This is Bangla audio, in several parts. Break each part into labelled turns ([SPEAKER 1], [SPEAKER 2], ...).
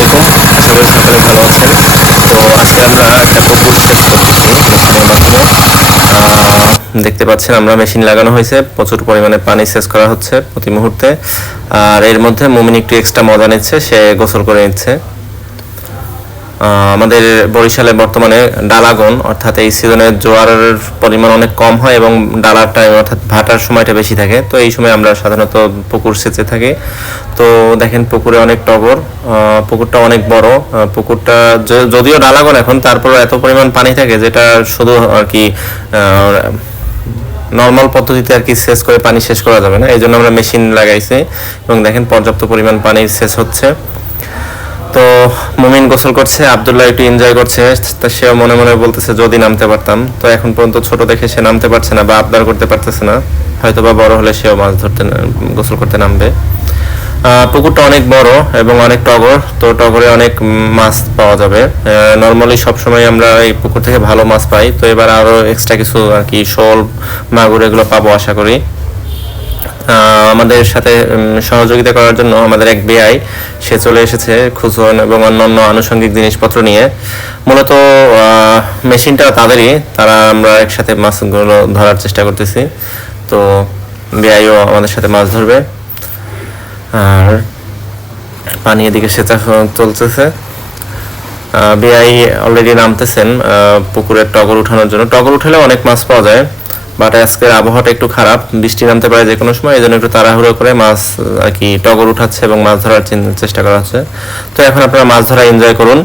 [SPEAKER 1] ভালো আছেন তো আজকে আমরা একটা পুকুর সেচ করতেছি মাধ্যমে আহ, দেখতে পাচ্ছেন আমরা মেশিন লাগানো হয়েছে। প্রচুর পরিমাণে পানি সেচ করা হচ্ছে প্রতি মুহূর্তে। আর এর মধ্যে মমিন একটু এক্সট্রা মজা নিচ্ছে। সে গোসল করে নিচ্ছে। আমাদের বরিশালে বর্তমানে ডালাগন, অর্থাৎ এই সিজনে জোয়ারের পরিমাণ অনেক কম হয় এবং ডালার টাইম অর্থাৎ ভাটার সময়টা বেশি থাকে। তো এই সময় আমরা সাধারণত পুকুর সেচে থাকি। তো দেখেন, পুকুরে অনেক টগর পুকুরটা অনেক বড়। পুকুরটা যদিও ডালাগন এখন তারপরে এত পরিমাণ পানি থাকে যেটা শুধু আর কি নর্মাল পদ্ধতিতে আর কি সেচ করে পানি শেষ করা যাবে না। এই জন্য আমরা মেশিন লাগাইছি এবং দেখেন, পর্যাপ্ত পরিমাণ পানি সেচ হচ্ছে। তো মুমিন গোসল করছে, আবদুল্লাহ একটু এনজয় করছে, তা সেও মনে মনে বলতেছে, যদি নামতে পারতাম। তো এখন পর্যন্ত ছোট দেখে সে নামতে পারছে না বা আবদার করতে পারতেছে না। হয়তো বা বড় হলে সেও মাছ ধরতে গোসল করতে নামবে। পুকুরটা অনেক বড় এবং অনেক টগর, তো টগরে অনেক মাছ পাওয়া যাবে। নর্মালি সবসময় আমরা এই পুকুর থেকে ভালো মাছ পাই, তো এবার আরও এক্সট্রা কিছু আর কি শোল, মাগুর এগুলো পাবো আশা করি। আমাদের সাথে সহযোগিতা করার জন্য আমাদের এক বেআই, সে চলে এসেছে খুচন এবং অন্যান্য আনুষঙ্গিক জিনিসপত্র নিয়ে। মূলত মেশিনটা তাদেরই, তারা আমরা একসাথে মাছগুলো ধরার চেষ্টা করতেছি। তো বেআইও আমাদের সাথে মাছ ধরবে। আর পানি এদিকে সেচা চলতেছে। বেআই অলরেডি নামতেছেন পুকুরের টগর উঠানোর জন্য। টগর উঠালে অনেক মাছ পাওয়া যায়। বাট আজকের আবহাওয়াটা একটু খারাপ। বৃষ্টি নামতে পারে যে কোনো সময় এই জন্য একটু তাড়াহুড়ো করে মাছ আর কি টগর উঠাচ্ছে এবং মাছ ধরার চেষ্টা করা হচ্ছে। তো এখন আপনারা মাছ ধরা এনজয় করুন।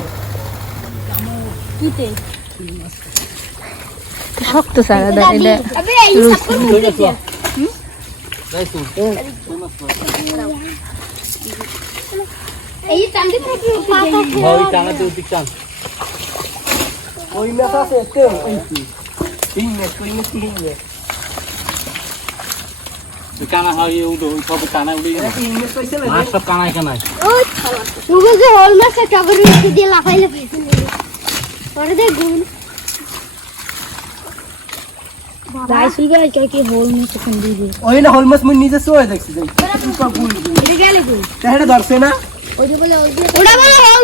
[SPEAKER 2] শক্ত সারা
[SPEAKER 3] এই থেকে
[SPEAKER 4] ওই টান
[SPEAKER 5] আছে তিন তিন ম্যাচ
[SPEAKER 4] ওই কানা হয় উঠো ওই সব কানা উঠে মাছ সব কানায় কানায়।
[SPEAKER 3] যে হোল মাছ টগর দিয়ে লাফাইলে ফেসে পরে দেখুন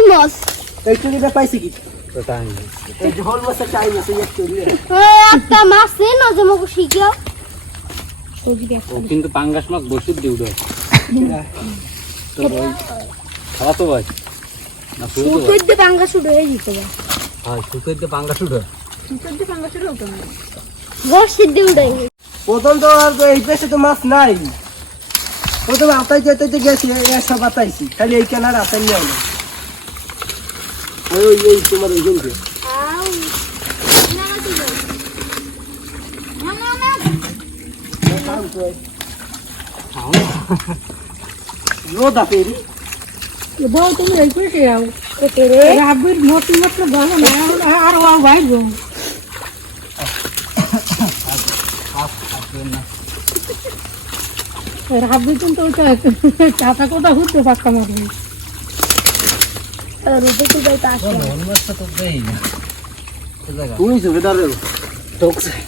[SPEAKER 3] মাছ
[SPEAKER 5] একটু পাইছে কি?
[SPEAKER 3] মাছ সে না যে মুগো শিখিও
[SPEAKER 4] কিন্তু পাঙ্গাস মাছ বসে দিয়ে উঠে তো ওই খাওয়া তো ভাই না
[SPEAKER 2] হয়ে। যেত
[SPEAKER 4] হয় পাঙ্গাস
[SPEAKER 2] হতো না।
[SPEAKER 5] প্রথম তো আর তো এই পেছে তো মাছ নাই। প্রথম আতাই যেতে গেছি এসব আতাইছি। খালি এই কেনার আতাই নিয়ে ওই ওই তোমার ওই জন্য
[SPEAKER 2] ভালো না আর ও ভাই গো রাবির কিন্তু ওটা চাপা কোটা হুতে পাক্কা মারবে
[SPEAKER 3] রোদে তো যাইতে আসে
[SPEAKER 4] তো দেই না।
[SPEAKER 5] তুই সব দাঁড়ে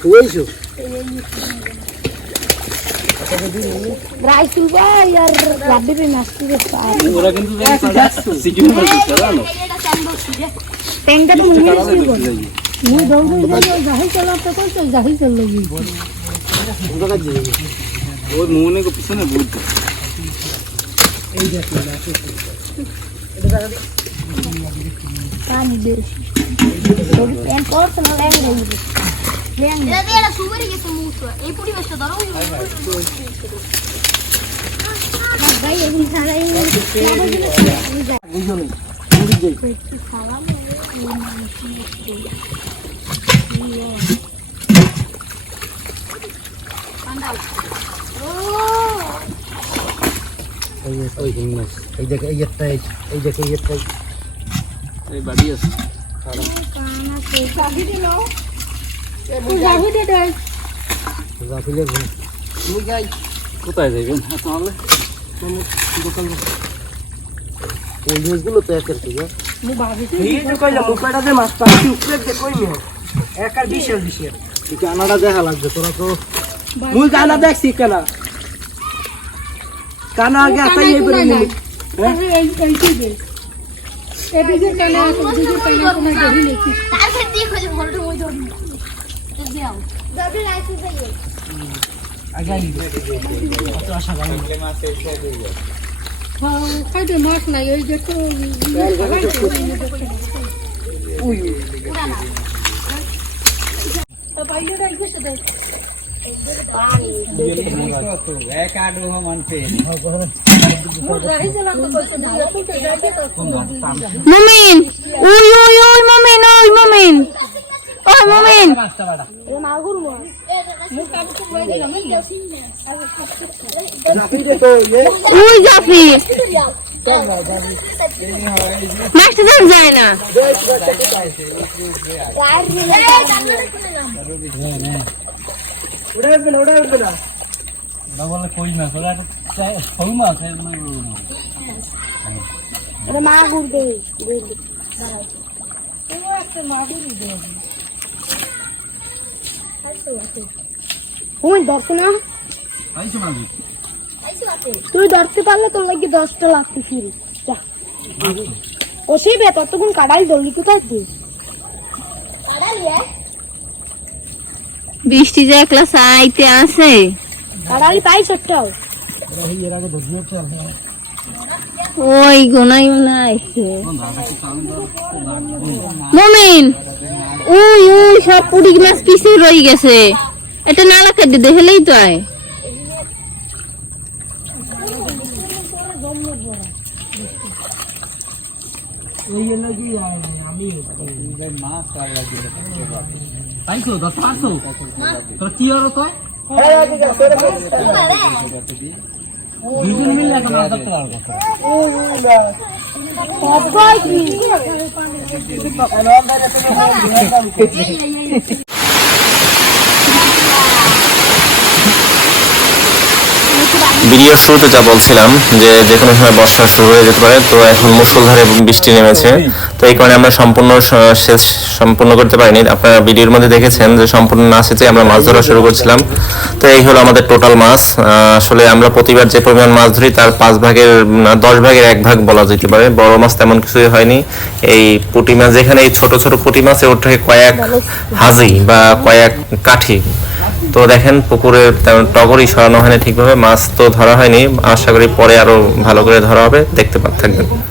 [SPEAKER 5] তুই সব
[SPEAKER 2] রাইস ভাই আর রাবির নাস্তি রে পাই
[SPEAKER 4] ওরা কিন্তু মাছ দিচ্ছে জানো?
[SPEAKER 2] ট্যাঙ্কা তো মুনি ছিল মুই দৌড়ে যাই যাই চালাতে কোন চল যাই চল লাগি।
[SPEAKER 4] ওই মনে কো পিছনে বুঝতে
[SPEAKER 2] পানি বেশি।
[SPEAKER 3] না এটা দিয়ে সুবরি গেছে মুখ এই পরিবেশটা ধরো ভাই এগুলো
[SPEAKER 5] মুড়ি যাই
[SPEAKER 4] ওই হিং মাছ
[SPEAKER 5] এই দেখে এই একটা এই এই
[SPEAKER 4] এই বাড়ি আছে কোথায় যাবেন তাহলে
[SPEAKER 5] ওই জিনিসগুলো তো একের থেকে
[SPEAKER 2] মু ভাবি
[SPEAKER 5] এই যে কইলাম মুখটাতে মাছ পাচ্ছি উপরে যে কই মিও এক আর বিশের বিশের ঠিক আনাটা দেখা লাগবে তোরা তো মুই কানা দেখছি কানা কানা আগে আতাই এই
[SPEAKER 2] এই এই এদিকে টানা আছে দিকে টানা কোনো দেখি নেই
[SPEAKER 3] তারপর দিয়ে খোঁজে বড়টা ওই ধরুন
[SPEAKER 2] মাছ নাই ওই যে তো
[SPEAKER 6] মুমিন উই উই উই মুমিন ওই মুমিন। ওই মুমিন। উই জাফি মাছটা ধর যায় না
[SPEAKER 3] মা ঘুরবে তুমি ধরছো না
[SPEAKER 4] আইছো মাছ
[SPEAKER 3] তুই ধরতে পারলে তোর লাগে দশটা লাগতে ফিরি যা। ও সেই বে ততক্ষণ কাটাই জলদি কোথায় তুই?
[SPEAKER 6] বৃষ্টি যে একলা আছে।
[SPEAKER 3] পাই ছোট্টাও।
[SPEAKER 6] ওই গোনাই মুমিন উই সব মাছ রয়ে গেছে। এটা নালা কেটে দেখলেই তো আয়।
[SPEAKER 4] আইছো দশ পারছ তোর কি হলো তো দুজন মিলে এখন মাছ ধরতে পারব
[SPEAKER 3] সবাই কি
[SPEAKER 1] ভিডিওর শুরুতে যা বলছিলাম যে যে কোনো সময় বর্ষা শুরু হয়ে যেতে পারে তো এখন মুসলধারে বৃষ্টি নেমেছে। তো এই কারণে আমরা সম্পূর্ণ শেষ সম্পূর্ণ করতে পারিনি। আপনারা ভিডিওর মধ্যে দেখেছেন যে সম্পূর্ণ না শেষে আমরা মাছ ধরা শুরু করছিলাম। তো এই হলো আমাদের টোটাল মাছ। আসলে আমরা প্রতিবার যে পরিমাণ মাছ ধরি তার পাঁচ ভাগের দশ ভাগের এক ভাগ বলা যেতে পারে। বড় মাছ তেমন কিছুই হয়নি। এই পুঁটি মাছ যেখানে এই ছোট ছোট পুঁটি মাছে ওর থেকে কয়েক হাজি বা কয়েক কাঠি তো দেখেন পুকুরে টগরই সরানো হয়নি ঠিকভাবে, মাছ তো ধরা হয়নি। আশা করি পরে আরও ভালো করে ধরা হবে, দেখতে থাকবেন।